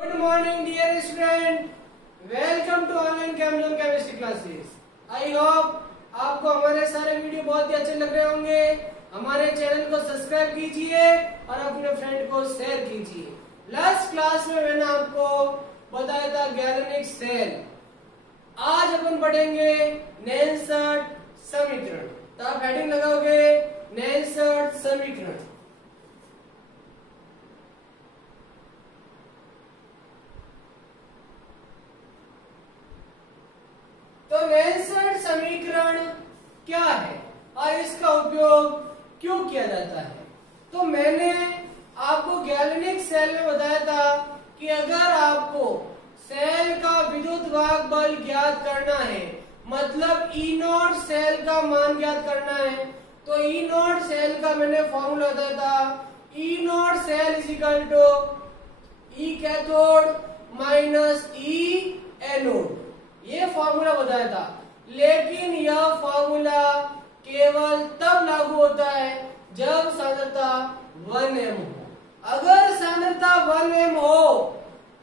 Good morning dear student. Welcome to online chemistry classes. I hope आपको हमारे सारे video बहुत ही अच्छे लग रहे होंगे। हमारे चैनल को सब्सक्राइब कीजिए और अपने फ्रेंड को शेयर कीजिए। लास्ट क्लास में मैंने आपको बताया था गैल्वेनिक सेल। आज अपन पढ़ेंगे नेल्सट समीकरण। तो आप हेडिंग लगाओगे नेल्सट समीकरण। तो नेल्सट समीकरण क्या है और इसका उपयोग क्यों किया जाता है? तो मैंने आपको गैल्वेनिक सेल में बताया था कि अगर आपको सेल का विद्युत वाहक बल ज्ञात करना है, मतलब ई नॉट सेल का मान ज्ञात करना है, तो ई नॉट सेल का मैंने फॉर्मूला बताया था। E not cell is equal to E cathode minus E anode, ये फॉर्मूला बताया था। लेकिन यह फॉर्मूला केवल तब लागू होता है जब सांद्रता 1m हो। अगर सांद्रता 1m हो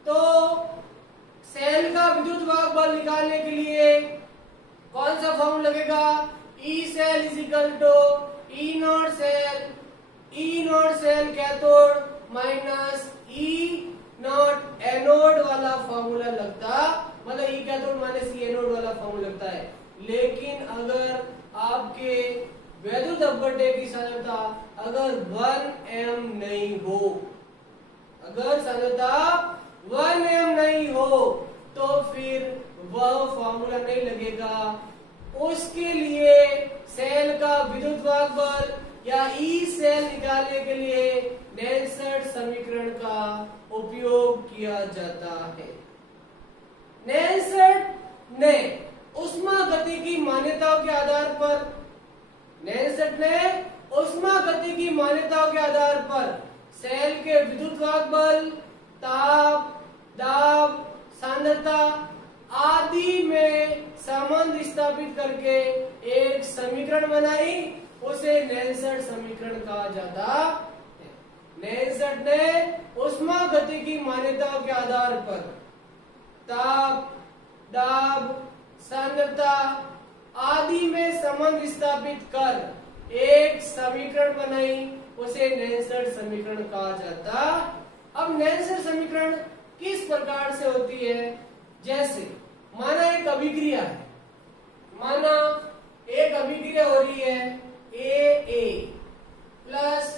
तो सेल का विद्युत वाहक बल निकालने के लिए कौन सा फॉर्मूला लगेगा? E cell is equal to E not cell cathode minus E not anode वाला फॉर्मूला लगता, मतलब E cathode minus E anode वाला फॉर्मूला लगता है। लेकिन अगर आपके वैद्युत अपघट्य की सांद्रता अगर 1m नहीं हो, अगर सांद्रता 1m नहीं हो तो फिर वह फॉर्मूला नहीं लगेगा। उसके लिए सेल का विद्युत वाहक बल या ई सेल निकालने के लिए नेल्सट समीकरण का उपयोग किया जाता है। नेल्सट ने ऊष्मागतिकी मान्यताओं के आधार पर सेल के विद्युत वाहक बल, ताप, दाब, सांद्रता आदि में संबंध स्थापित करके एक समीकरण बनाई, उसे नेल्सट समीकरण कहा जाता है। नेल्सट ने ऊष्मागतिकी मान्यताओं के आधार पर ताप, दाब, सांद्रता आदि में संबंध स्थापित कर एक समीकरण बनाई, उसे नेल्सट समीकरण कहा जाता। अब नेल्सट समीकरण किस प्रकार से होती है? जैसे माना एक अभिक्रिया है, माना एक अभिक्रिया हो रही है A plus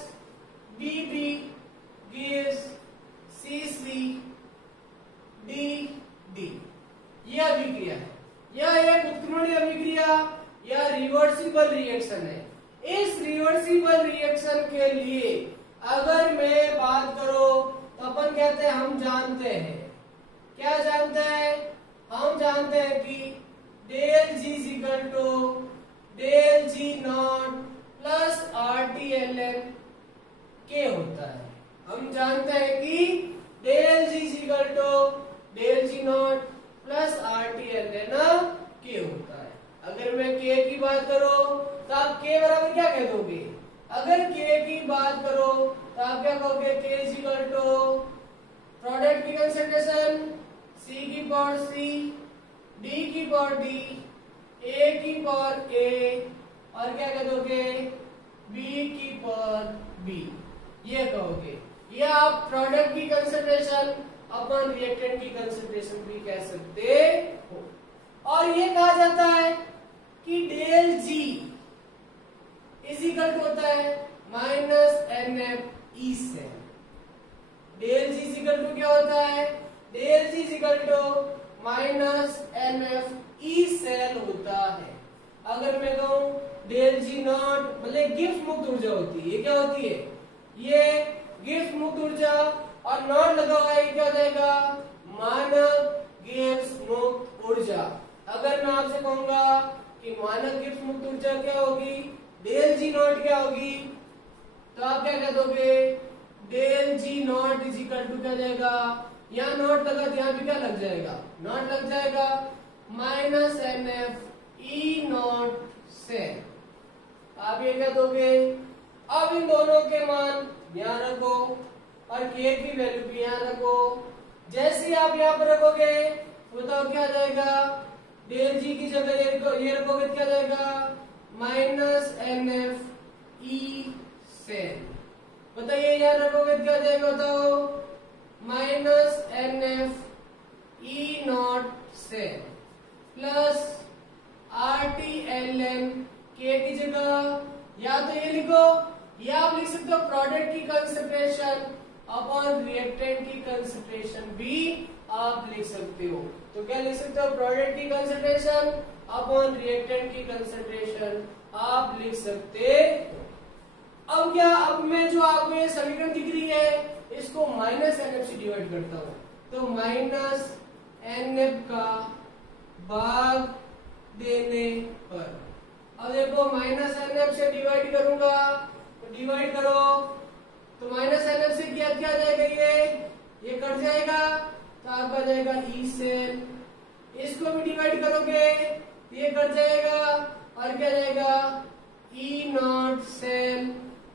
B gives C D, यह अभिक्रिया है। यह एक उत्क्रमणीय अभिक्रिया या रिवर्सिबल रिएक्शन है। इस रिवर्सिबल रिएक्शन के लिए अगर मैं बात करूं तो अपन कहते हैं, हम जानते हैं, क्या जानते हैं? हम जानते हैं कि del G is equal to del G not plus RT/ln K होता है। हम जानते हैं कि del G is equal to del G not plus RT/ln K होता है। अगर मैं K की बात करूं तो आप K बराबर क्या कह दोगे? अगर K की बात करो तो आप क्या कहोगे? K is equal to product की कंसंट्रेशन C की पावर C, D की पावर D, A की पावर A और क्या कह दोगे? B की पावर B, ये कहोगे। या आप प्रोडक्ट की कंसंट्रेशन अपन रिएक्टेंट की कंसंट्रेशन भी कह सकते हो। और ये कहा जाता है कि del G is equal to होता है minus NF E cell. Del G is equal to क्या होता है? Del G is equal to minus NF E cell होता है। अगर मैं कहूं डेल G नॉट मतलब गिब्स मुक्त ऊर्जा होती है, ये क्या होती है? ये गिब्स मुक्त ऊर्जा, और नॉट लगा हुआ है, क्या हो जाएगा? मानक गिब्स मुक्त ऊर्जा। अगर मैं आपसे कहूंगा कि मानक गिब्स मुक्त ऊर्जा क्या होगी, डेल G नॉट क्या होगी, तो आप क्या कह दोगे? Del G not is equal to क्या जाएगा? यहाँ नॉट लगा तो यहाँ भी क्या लग जाएगा? नॉट लग जाएगा माइनस NF ई नॉट से। आप ये क्या दोगे? अब इन दोनों के मान ध्यान रखो और K की वैल्यू भी यहाँ रखो जैसे ही आप यहाँ पर रखोगे बताओ क्या आ जाएगा, डेल जी की जगह ये रखोगे क्या आ जाएगा, minus N F E cell. बताइए यहाँ रखोगे क्या आ जाएगा बताओ, minus N F E not cell plus R T L N K की जगह या तो ये लिखो, या आप लिख सकते हो प्रोडक्ट की कंसंट्रेशन अपॉन रिएक्टेंट की कंसंट्रेशन भी आप लिख सकते हो। तो क्या लिख सकते हो, प्रोडक्ट की कंसंट्रेशन अपॉन रिएक्टेंट की कंसंट्रेशन आप लिख सकते हो। अब क्या, अब मैं जो आपको ये समीकरण दिख रही है इसको माइनस एन एफ से डिवाइड करता हूं, तो माइनस एन एफ का भाग देने पर, अब देखो माइनस एन एफ से डिवाइड करूंगा तो डिवाइड करो तो माइनस एन एफ से क्या क्या आ जाएगा, ये कट जाएगा तो आपका जाएगा ई सेल, इसको भी डिवाइड करोगे ये कट जाएगा और क्या जाएगा ई नॉट सेल।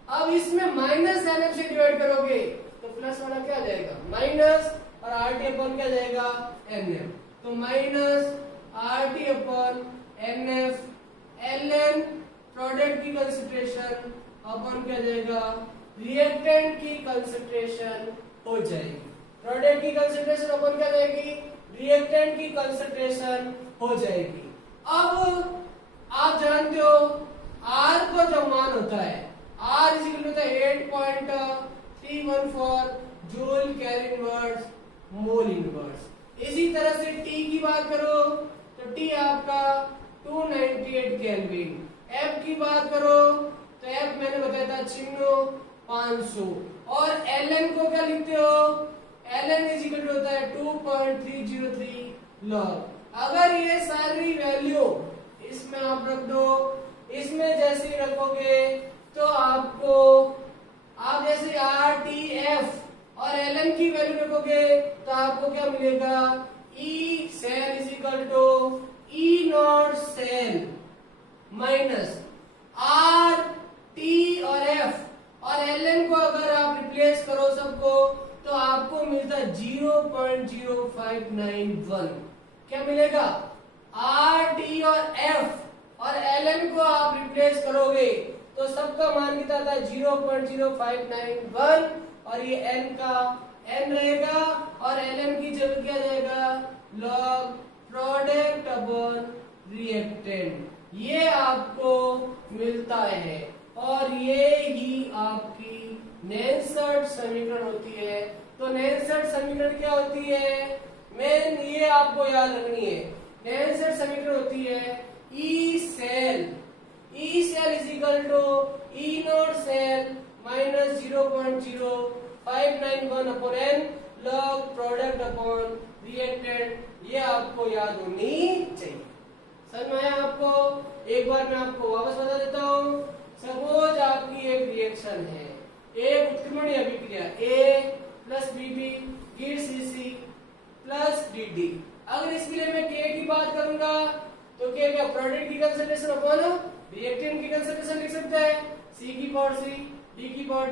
अब इसमें माइनस एन एफ से डिवाइड करोगे तो प्लस वाला क्या आ जाएगा माइनस और आर टी अपन क्या जाएगा एन एफ, तो माइनस आर टी अपन N F L N product की कंसंट्रेशन अपन क्या जाएगा रिएक्टेंट की कंसंट्रेशन हो जाएगी, प्रोडक्ट की कंसंट्रेशन अपन क्या जाएगी रिएक्टेंट की कंसंट्रेशन हो जाएगी। अब आप जानते हो R को जो मान होता है R is equal to 8.314 joule carry inverse mole inverse. इसी तरह से T की बात करो तो T आपका 298 केल्विन, F की बात करो तो F मैंने बताया था चिन्हो 500 और Ln को क्या लिखते हो, Ln इज इक्वल टू होता है 2.303 लॉग। अगर ये सारी वैल्यू इसमें आप रख दो, इसमें जैसे ही रखोगे तो आपको आप जैसे आर टी एफ और एल एन की वैल्यू रखोगे तो आपको क्या मिलेगा, E cell is equal to E not cell minus R T और एफ और एल एन को अगर आप रिप्लेस करो सबको तो आपको मिलता है 0.0591। क्या मिलेगा, आर टी और एफ और एल एन को आप रिप्लेस करोगे तो सबका मान कितना था 0.0591 और ये एन का एन रहेगा और एल एन की जगह क्या जाएगा लॉग प्रोडक्ट अपॉन रिएक्टेंट, ये आपको मिलता है और ये ही आपकी नेल्सन समीकरण होती है। तो नेल्सन समीकरण क्या होती है, मेन ये आपको याद रखनी है, नेल्सन समीकरण होती है E cell is equal to E not cell minus 0.0591 upon N log product upon reactant, ये आपको याद होनी चाहिए। समझ में आया आपको, एक बार मैं आपको वापस बता देता हूँ। सपोज आपकी एक रिएक्शन है, एक उत्क्रमणीय अभिक्रिया A plus BB give CC plus DD। अगर इसके लिए मैं K की बात करूंगा तो K क्या प्रोडक्ट की कंसंट्रेशन अपॉन रिएक्टेंट की कंसंट्रेशन लिख सकते हैं, C की पावर C, D की पावर D,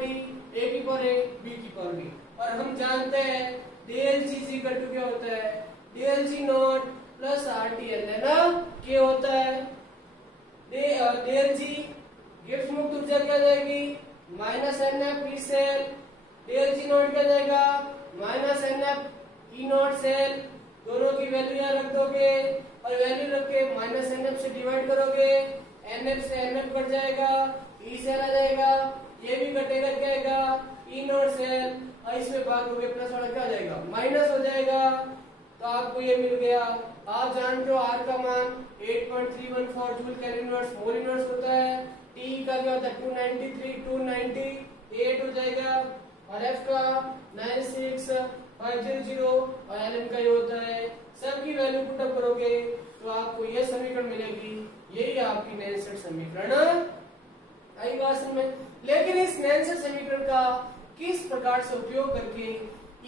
A की पावर A, B की पावर B। और हम जानते हैं डेल G इक्वल टू क्या होता है, del G not plus RTL है ना, K होता है डेल G गिब्स मुक्त ऊर्जा क्या जाएगी minus NF E cell, del G not क्या जाएगा minus NF E not cell, दोनों की वैल्यू यहाँ रख दोगे और वैल्यू रख के माइनस NF से डिवाइड करोगे, NF से NF कट जाएगा, ई सेल आ जाएगा, ये भी कटेगा क्या आएगा ई नॉट सेल और इसमें भाग दोगे प्लस वाला क्या आ जाएगा माइनस हो जाएगा, तो आपको ये मिल गया। आप जानते हो R का मान 8.314 joule calorie inverse mole inverse होता है, T का क्या होता है 298 हो जाएगा और F का 96500 और Ln का ये होता है। सबकी वैल्यू पुट अप करोगे तो आपको ये समीकरण मिलेगी, यही आपकी नेल्सन समीकरण आई बात समझ में। लेकिन इस नेल्सन समीकरण का किस प्रकार से उपयोग करके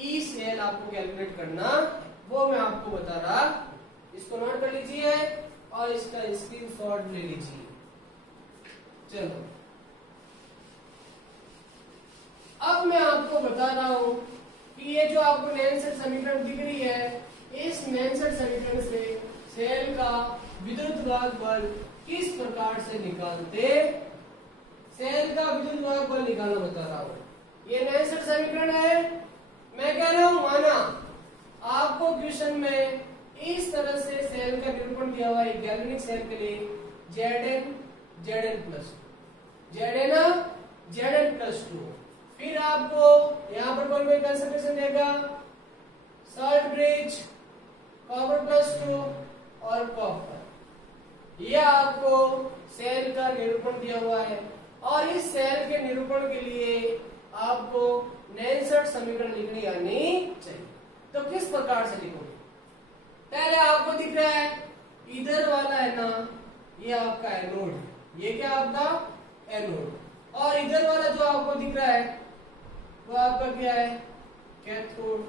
ई सेल आपको कैलकुलेट करना वो मैं आपको बता रहा, इसको नोट कर लीजिए और इसका स्क्रीनशॉट ले लीजिए। चलो अब मैं आपको बता रहा हूं कि कि ये जो आपको नैनसेट समीकरण दिख रही है, इस नैनसेट समीकरण से सेल का विद्युत बल किस प्रकार से निकालते, सेल का विद्युत बल निकालना बता रहा हूं। ये नैनसेट समीकरण है, मैं कह रहा हूं माना आपको क्वेश्चन में इस तरह से सेल का निरूपण दिया हुआ है गैल्वेनिक सेल के लिए Zn Zn+2, फिर आपको यहाँ पर कौन कौन कंसंट्रेशन देगा, सॉल्ट ब्रिज, कॉपर+2 और कॉपर। यह आपको सेल का निरूपण दिया हुआ है और इस सेल के निरूपण के लिए आपको नैनसेट समीकरण लिखनी आनी चाहिए। तो किस प्रकार से लिखोगे, पहले आपको दिख रहा है इधर वाला है ना, ये आपका एनोड है, ये क्या आपका एनोड, और इधर वाला जो आपको दिख रहा है वो आपका क्या है, कैथोड।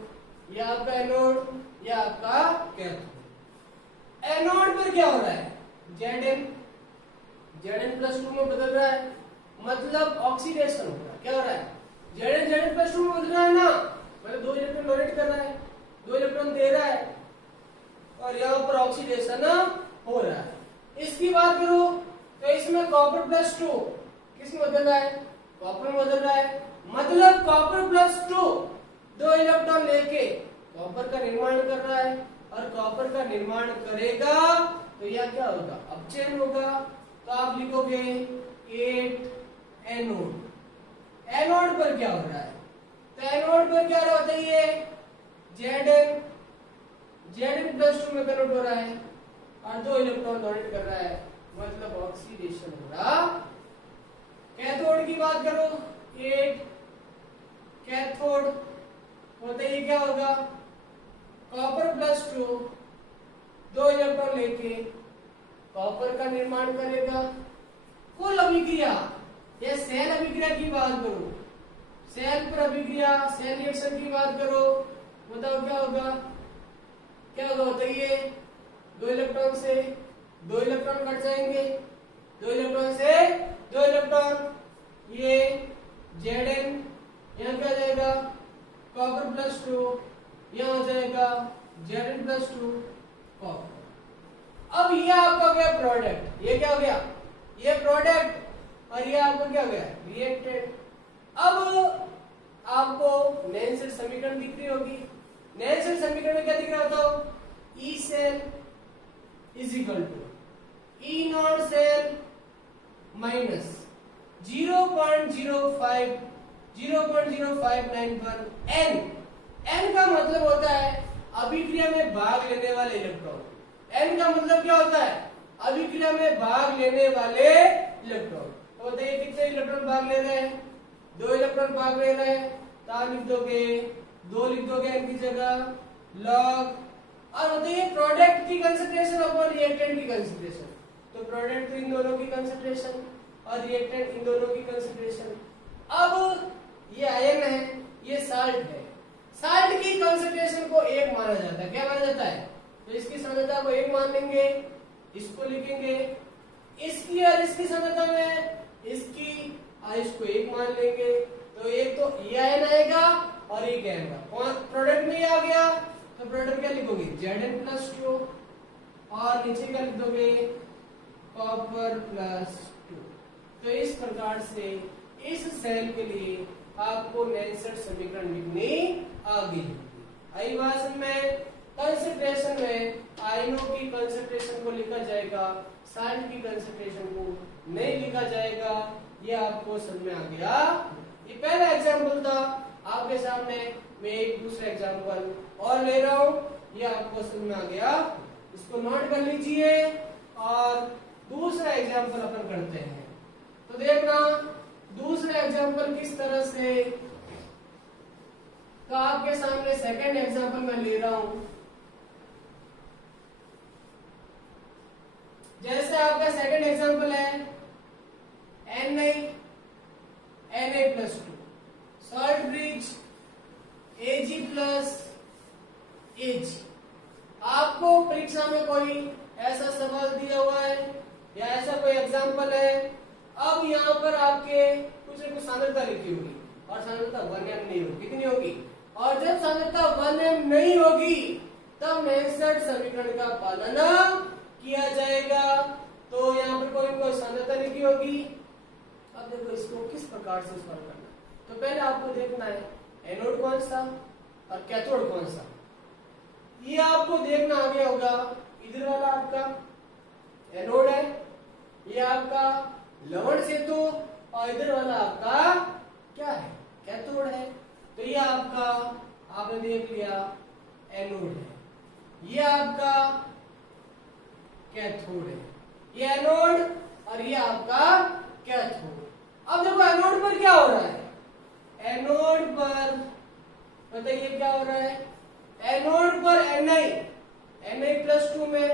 ये आपका एनोड, ये आपका कैथोड। एनोड पर क्या हो रहा है, Zn+2 में बदल रहा है, मतलब ऑक्सीडेशन हो रहा है। क्या हो रहा है, Zn+2 में बदल रहा है ना, मतलब 2 इलेक्ट्रॉन डोनेट कर रहा है, 2 इलेक्ट्रॉन दे रहा है और यहाँ पर ऑक्सीडेशन हो रहा है। इसकी बात करो तो इसमें कॉपर+2 किसमें बदल रहा है, कॉपर में बदल रहा है, मतलब कॉपर+2 2 इलेक्ट्रॉन लेके कॉपर का निर्माण कर रहा है और कॉपर का निर्माण करेगा तो यह क्या होगा, अपचयन होगा। तो आप लिखोगे 8 एनोड। एनोड पर क्या हो रहा है, तो एनोड पर क्या होता है, ये Zn+2 में कन्वर्ट हो रहा है और 2 इलेक्ट्रॉन डोनेट कर रहा है, मतलब ऑक्सीडेशन हो रहा। कैथोड की बात करो, 8 कैथोड होते ही क्या होगा, कॉपर+2 2 इलेक्ट्रॉन लेके कॉपर का निर्माण करेगा। कुल अभिक्रिया, ये सेल अभिक्रिया की बात करो, सेल पर अभिक्रिया, सेल रिएक्शन की बात करो, बताओ क्या होगा, क्या होगा बताइए, 2 इलेक्ट्रॉन से 2 इलेक्ट्रॉन कट जाएंगे, 2 इलेक्ट्रॉन से 2 इलेक्ट्रॉन, ये Zn यहाँ क्या जाएगा, कॉपर+2, यहाँ हो जाएगा Zn+2 कॉपर। अब ये आपका हो गया प्रोडक्ट, ये क्या हो गया, ये प्रोडक्ट, और ये आपको क्या हो गया, रिएक्टेंट। अब आपको नैनसेट समीकरण दिख रही होगी, नैनसेट समीकरण में क्या दिख रहा था, E cell is equal to E not cell minus 0.0591 n। n का मतलब होता है अभिक्रिया में भाग लेने वाले इलेक्ट्रॉन। n का मतलब क्या होता है, अभिक्रिया में भाग लेने वाले इलेक्ट्रॉन। तो बताइए कितने इलेक्ट्रॉन भाग ले रहे हैं, 2 इलेक्ट्रॉन भाग ले रहे हैं, तो आप लिख दोगे 2 लिख दोगे n की जगह लॉग, और बताइए प्रोडक्ट की कंसंट्रेशन अपॉन रिएक्टेंट की कंसंट्रेशन, तो प्रोडक्ट तो इन दोनों की कंसंट्रेशन और रिएक्टेंट इन दोनों की कंसंट्रेशन। अब ये आयन है, ये साल्ट है, साल्ट की कंसंट्रेशन को 1 माना जाता है। क्या माना जाता है, तो इसकी सांद्रता को 1 मान लेंगे, इसको लिखेंगे, इसकी और इसकी सांद्रता में इसकी और इसको 1 मान लेंगे, तो एक तो ये आयन आएगा और ये क्या आएगा, प्रोडक्ट में ये आ गया, तो प्रोडक्ट क्या लिखोगे, Zn+2 और नीचे क्या लिख दोगे, कॉपर+2। तो इस प्रकार से इस सेल के लिए आपको नैनसेट समीकरण लिखनी आ गई। आई बात में कंसंट्रेशन में आयनों की कंसंट्रेशन को लिखा जाएगा, साल्ट की कंसंट्रेशन को नहीं लिखा जाएगा। ये आपको समझ में आ गया। ये पहला एग्जाम्पल था, आपके सामने मैं एक दूसरा एग्जाम्पल और ले रहा हूँ, ये आपको समझ में आ गया, इसको नोट कर लीजिए और दूसरा एग्जाम्पल अपन करते हैं। तो देखना दूसरा एग्जाम्पल किस तरह से, तो आपके सामने सेकंड एग्जाम्पल मैं ले रहा हूं। जैसे आपका सेकंड एग्जाम्पल है Na+2 सॉल्ट ब्रिज Ag+Ag। आपको परीक्षा में कोई ऐसा सवाल दिया हुआ है या ऐसा कोई एग्जाम्पल है, अब यहाँ पर आपके कुछ न कुछ सांद्रता लिखी होगी और सांद्रता 1m नहीं होगी, कितनी होगी और जब सांद्रता 1m नहीं होगी तब नेल्सन समीकरण का पालन किया जाएगा। तो यहाँ पर कोई सांद्रता लिखी होगी। अब देखो इसको किस प्रकार से सॉल्व करना। तो पहले आपको देखना है एनोड कौन सा और कैथोड कौन सा, ये आपको देखना आ गया होगा। इधर वाला आपका एनोड है, ये आपका लवण सेतु, और इधर वाला आपका क्या है, कैथोड है। तो ये आपका आपने देख लिया एनोड है, ये आपका कैथोड है, ये एनोड और ये आपका कैथोड। अब देखो एनोड पर क्या हो रहा है, एनोड पर बताइए क्या हो रहा है, एनोड पर Na+2 में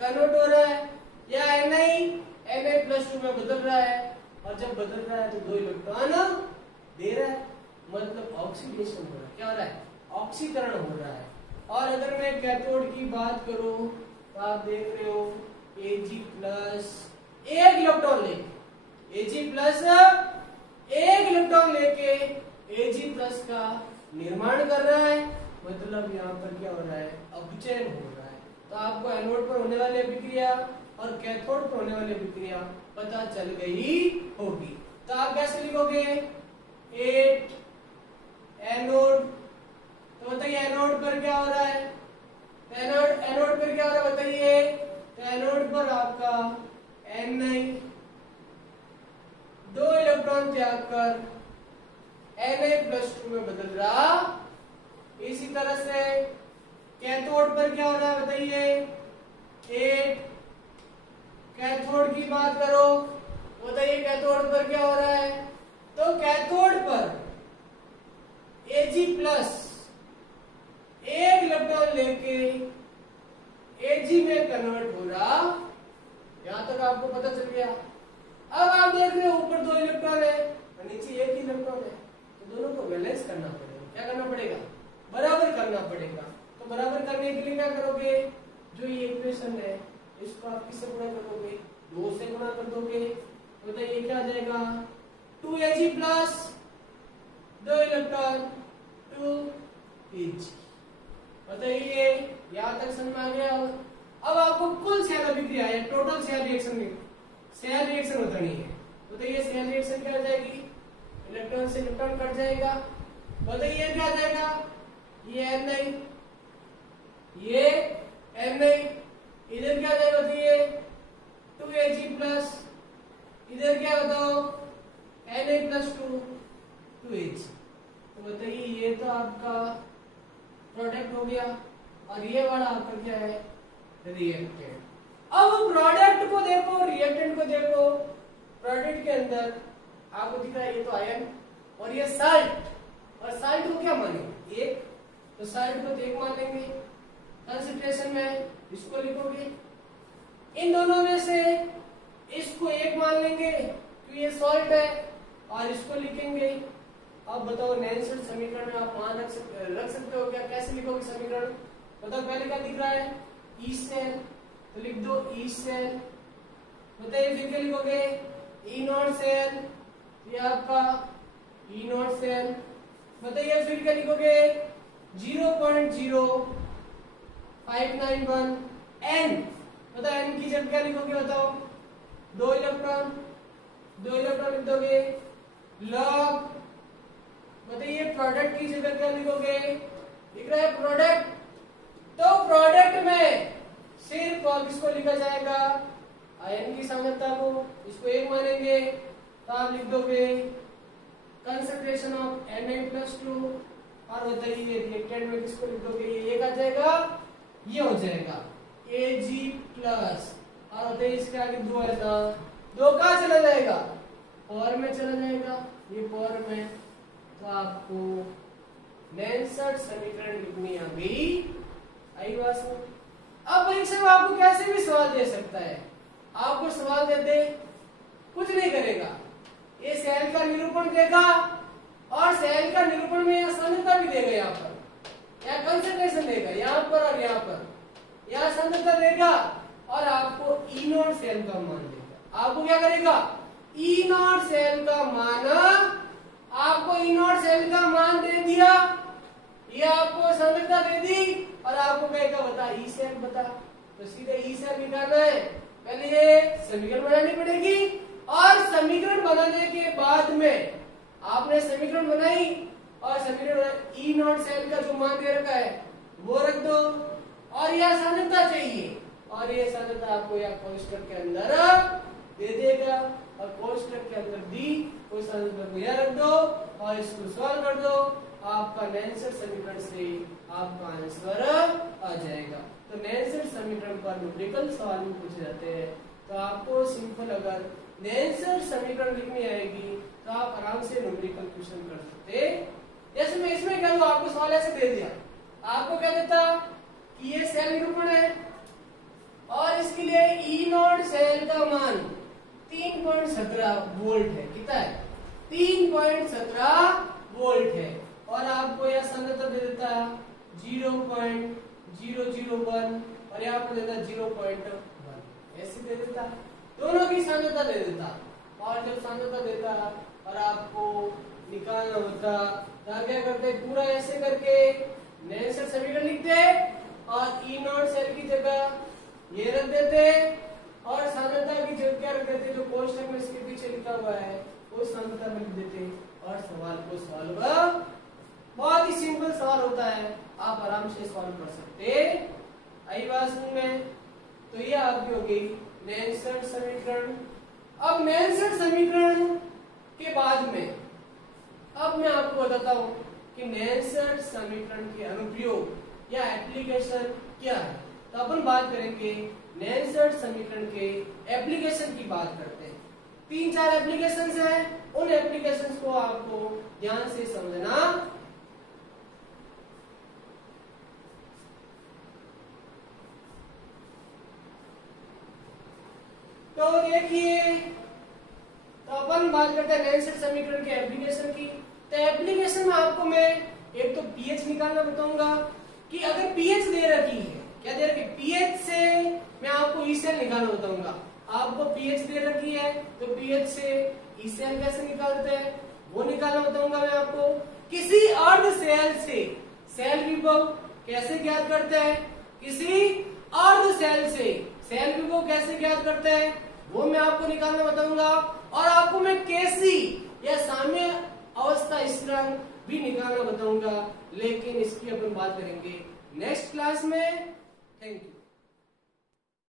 कन्वर्ट हो रहा है, या Na+2 में बदल रहा है, और जब बदल रहा है तो 2 इलेक्ट्रॉन दे रहा है, मतलब ऑक्सीडेशन हो रहा है। क्या हो रहा है, ऑक्सीकरण हो रहा है। और अगर मैं कैथोड की बात करूं तो आप देख रहे हो Ag+ एक इलेक्ट्रॉन लेके एक इलेक्ट्रॉन लेके Ag+ का निर्माण कर रहा है, मतलब यहाँ पर क्या हो रहा है, अपचयन हो रहा है। तो आपको एनोड पर होने वाली अभिक्रिया और कैथोड पर होने वाली अभिक्रिया पता चल गई होगी। तो आप कैसे लिखोगे, 8 एनोड, तो बताइए एनोड पर क्या हो रहा है, एनोड पर क्या हो रहा है बताइए। तो एनोड पर आपका Na 2 इलेक्ट्रॉन त्याग कर Na+2 में बदल रहा। इसी तरह से कैथोड पर क्या हो रहा है बताइए, 8 कैथोड की बात करो, बताइए कैथोड पर क्या हो रहा है। तो कैथोड पर Ag+ एक इलेक्ट्रॉन लेके Ag में कन्वर्ट हो रहा। यहां तक आपको पता चल गया। अब आप देख रहे हो ऊपर 2 इलेक्ट्रॉन है और नीचे एक ही इलेक्ट्रॉन है, तो दोनों को बैलेंस करना पड़ेगा। क्या करना पड़ेगा, बराबर करना पड़ेगा। तो बराबर करने के लिए क्या करोगे, जो ये इक्वेशन है इसको आप किससे गुणा करोगे, 2 से गुणा कर दोगे। तो बताइए क्या आ जाएगा, 2Ag+ 2 इलेक्ट्रॉन 2Ag। बताइए यहां तक समझ में आ गया। अब आपको कुल सेल अभिक्रिया है, टोटल सेल रिएक्शन बतानी है। बताइए सेल रिएक्शन क्या आ जाएगी, इलेक्ट्रॉन से इलेक्ट्रॉन कट जाएगा। बताइए क्या आ जाएगा, ये Na, इधर क्या आ जाएगा बताइए 2Ag+, इधर क्या बताओ Na+2 2Ag। तो बताइए ये तो आपका प्रोडक्ट हो गया, और ये वाला आपका क्या है, रिएक्टेंट। अब प्रोडक्ट को देखो, रिएक्टेंट को देखो। प्रोडक्ट के अंदर आपको दिख रहा है ये तो आयन और ये साल्ट, और साल्ट को क्या मानेंगे, एक, तो साल्ट को 1 मान लेंगे। कंसंट्रेशन में इसको लिखोगे, इन दोनों में से इसको 1 मान लेंगे तो ये सॉल्ट है, और इसको लिखेंगे। अब बताओ नेल्सन समीकरण में आप मान रख सकते हो क्या, कैसे लिखोगे समीकरण, बताओ। पहले क्या दिख रहा है, ई सेल, तो लिख दो ई सेल। बताइए फिर क्या लिखोगे, E0 सेल, ये आपका E0 सेल। बताइए फिर क्या लिखोगे, 0.0591 N। बताओ N की जगह क्या लिखोगे बताओ, 2 इलेक्ट्रॉन लिख दोगे। लॉग, बताइए प्रोडक्ट की जगह क्या लिखोगे, लिख रहा है प्रोडक्ट, तो प्रोडक्ट में सिर्फ किसको लिखा जाएगा, आयन की सांद्रता को, इसको 1 मानेंगे तो आप लिख दोगे कंसंट्रेशन ऑफ Na+2, और बताइए रिएक्टेंट में किसको लिख दोगे, ये 1 आ जाएगा, ये हो जाएगा Ag+, और बताइए इसके आगे 2 है ना, 2 कहां चला जाएगा, पावर में चला जाएगा, ये पावर में। तो आपको नेल्सन समीकरण लिखनी आ गई, आई बात समझ। अब परीक्षा में आपको कैसे भी सवाल दे सकता है, आपको सवाल दे दे कुछ नहीं करेगा, ये सेल का निरूपण देगा, और सेल का निरूपण में यहाँ सांद्रता भी देगा, यहाँ पर या कंसंट्रेशन देगा, यहाँ पर और यहाँ पर, यहाँ सांद्रता देगा, और आपको E0 सेल का मान देगा। आपको क्या करेगा, E0 सेल का मान, आपको E0 सेल का मान दे दिया, सांद्रता दे दी और आपको कहेगा बता ई सेल बता, तो सीधे ई सेल निकालना है। पहले ये समीकरण बनानी पड़ेगी और समीकरण बनाने के बाद में आपने समीकरण बनाई और समीकरण ई नॉट सेल का जो मान दे रखा है वो रख दो और यह सांद्रता चाहिए और ये सांद्रता आपको या कोष्ठक के अंदर दे देगा और कोष्ठक के अंदर दी उस सांद्रता को यह रख दो और इसको सॉल्व कर दो, आपका नेल्सन समीकरण से आपका आंसर आ जाएगा। तो नेल्सन समीकरण पर न्यूमेरिकल सवाल में पूछे जाते हैं तो आपको सिंपल अगर नेल्सन समीकरण लिखनी आएगी तो आप आराम से न्यूमेरिकल क्वेश्चन कर सकते। जैसे मैं इसमें क्या दूं, आपको सवाल ऐसे दे दिया, आपको क्या देता कि ये सेल निरूपण है और इसके लिए ई नॉट सेल का मान 3.17 वोल्ट है। कितना है? 3.17 वोल्ट है और आपको यह सांद्रता दे देता 0.001 और यहाँ पर देता 0.1 ऐसे दे देता, दोनों की सांद्रता दे देता और जब सांद्रता देता और आपको निकालना होता तो क्या करते, पूरा ऐसे करके नेल्सन समीकरण लिखते और ई नॉट सेल की जगह ये रख देते और सांद्रता की जगह क्या रख देते, जो कोष्ठक में इसके पीछे लिखा हुआ है उस सांद्रता में लिख देते और सवाल को सॉल्व। बहुत ही सिंपल सवाल होता है, आप आराम से सॉल्व कर सकते। आई बात समझ में? तो ये आपकी हो गई नेल्सन समीकरण। अब नेल्सन समीकरण के बाद में अब मैं आपको बताता हूं कि नेल्सन समीकरण के अनुप्रयोग या एप्लीकेशन क्या है। तो अपन बात करेंगे नेल्सन समीकरण के एप्लीकेशन की बात करते हैं। 3-4 एप्लीकेशंस हैं, उन एप्लीकेशंस को आपको ध्यान से समझना। तो देखिए, तो अपन बात करते हैं नेल्सन समीकरण के एप्लीकेशन की। तो एप्लीकेशन में आपको मैं एक तो पीएच निकालना बताऊंगा कि अगर पीएच दे रखी है, क्या दे रखी है, पीएच से मैं आपको ई सेल निकालना बताऊंगा। आपको पीएच दे रखी है तो पीएच से ई सेल कैसे निकालते हैं वो निकालना बताऊंगा मैं आपको। किसी अर्ध सेल से सेल विभव कैसे ज्ञात करते हैं, किसी अर्ध सेल से सेल विभव कैसे ज्ञात करते हैं वो मैं आपको निकालना बताऊंगा और आपको मैं कैसी या साम्य अवस्था स्थिरांक भी निकालना बताऊंगा, लेकिन इसकी अपन बात करेंगे नेक्स्ट क्लास में। Thank you.